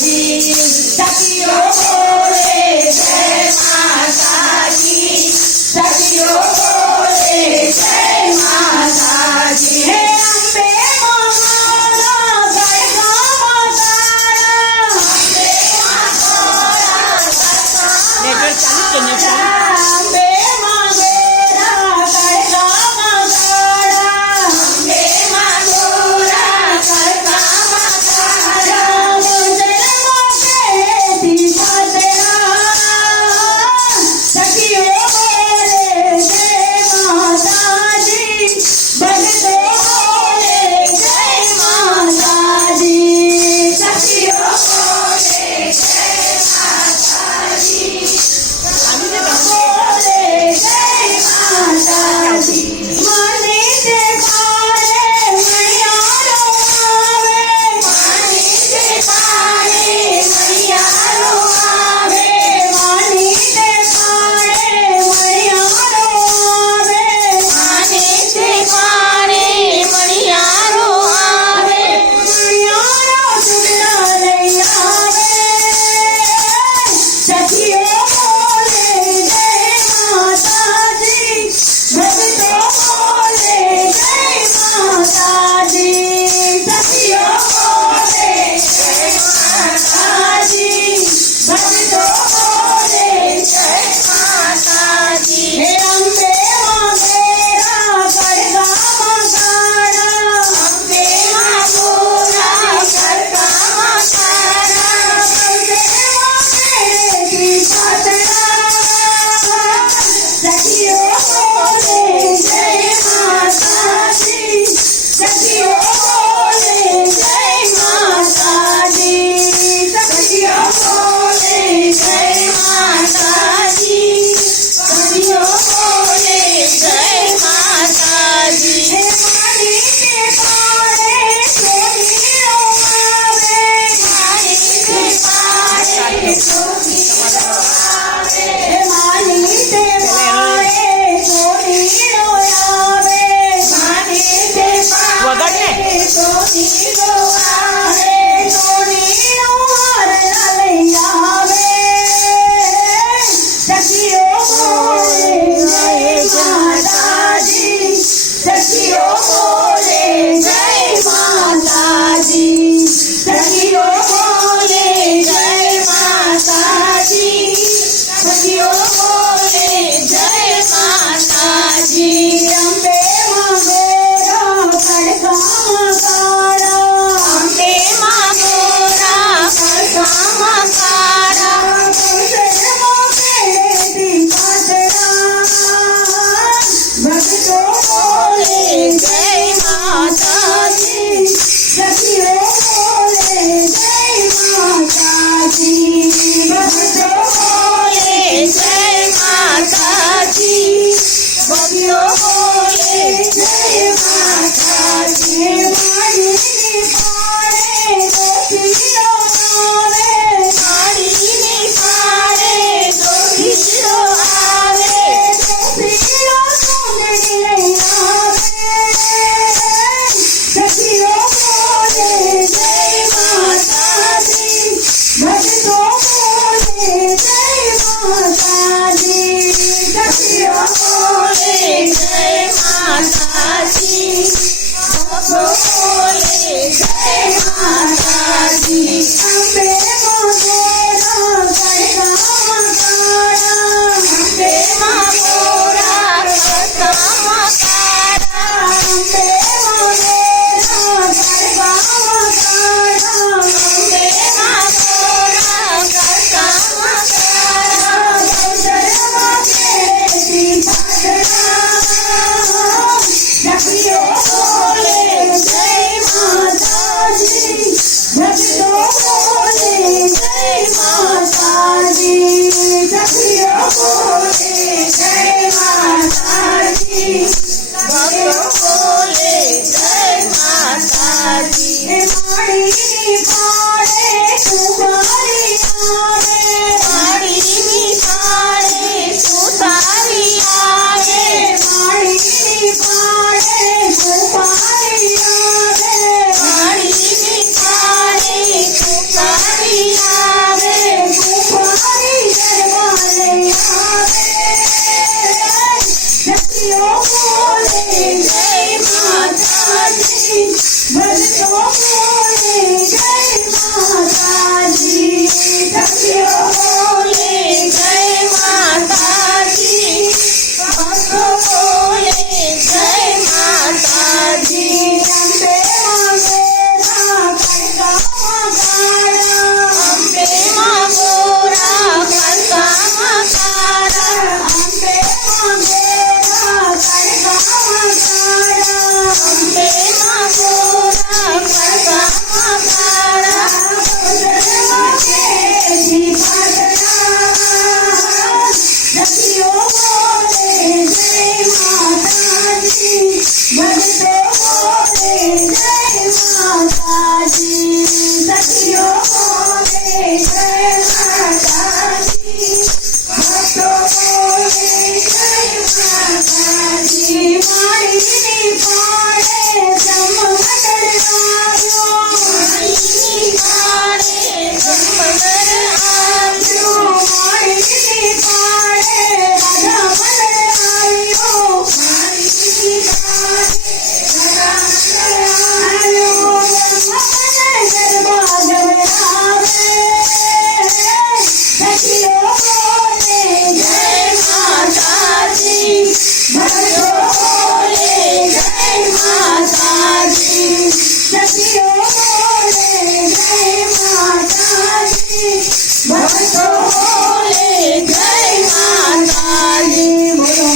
માતાજી સખીઓ બોલે જય માતાજી સખીઓ બોલે જય માતાજી હે અંબે મારા ગળગામાં તારા અંબે મારા ગળગામાં તારા અંબે મારા ગળગામાં તારા અંબે મારા ગળગામાં તારા ગુંજરમાં કેતી માતરા સખીઓ બોલે જય માતાજી ભગતો બોલે જય માતાજી સખીઓ બોલે જય માતાજી સખીઓ બોલે જય માતાજી ભક્તો બોલે જય માતાજી અંબે માં ગોરા ખડકામાં કાળા અંબે માં ગોરા ખડકામાં કાળા અંબે માં ગોરા ખડકામાં કાળા સખીઓ બોલે જય માતાજી ભક્તો બોલે જય માતાજી સખીઓ બોલે જય માતાજી ભક્તો બોલે જય માતાજી માળીની પાડે જમગડ આવ્યો માળીની પાડે જમગડ આવ્યો માળીની પાડે રાધામણ આવ્યો માળીની પાડે રાધામણ આવ્યો રમણ ગરબા ગવડાવે સખીઓ બોલે જય માતાજી ભક્તો બોલે જય માતાજી સખીઓ બોલે જય માતાજી ભક્તો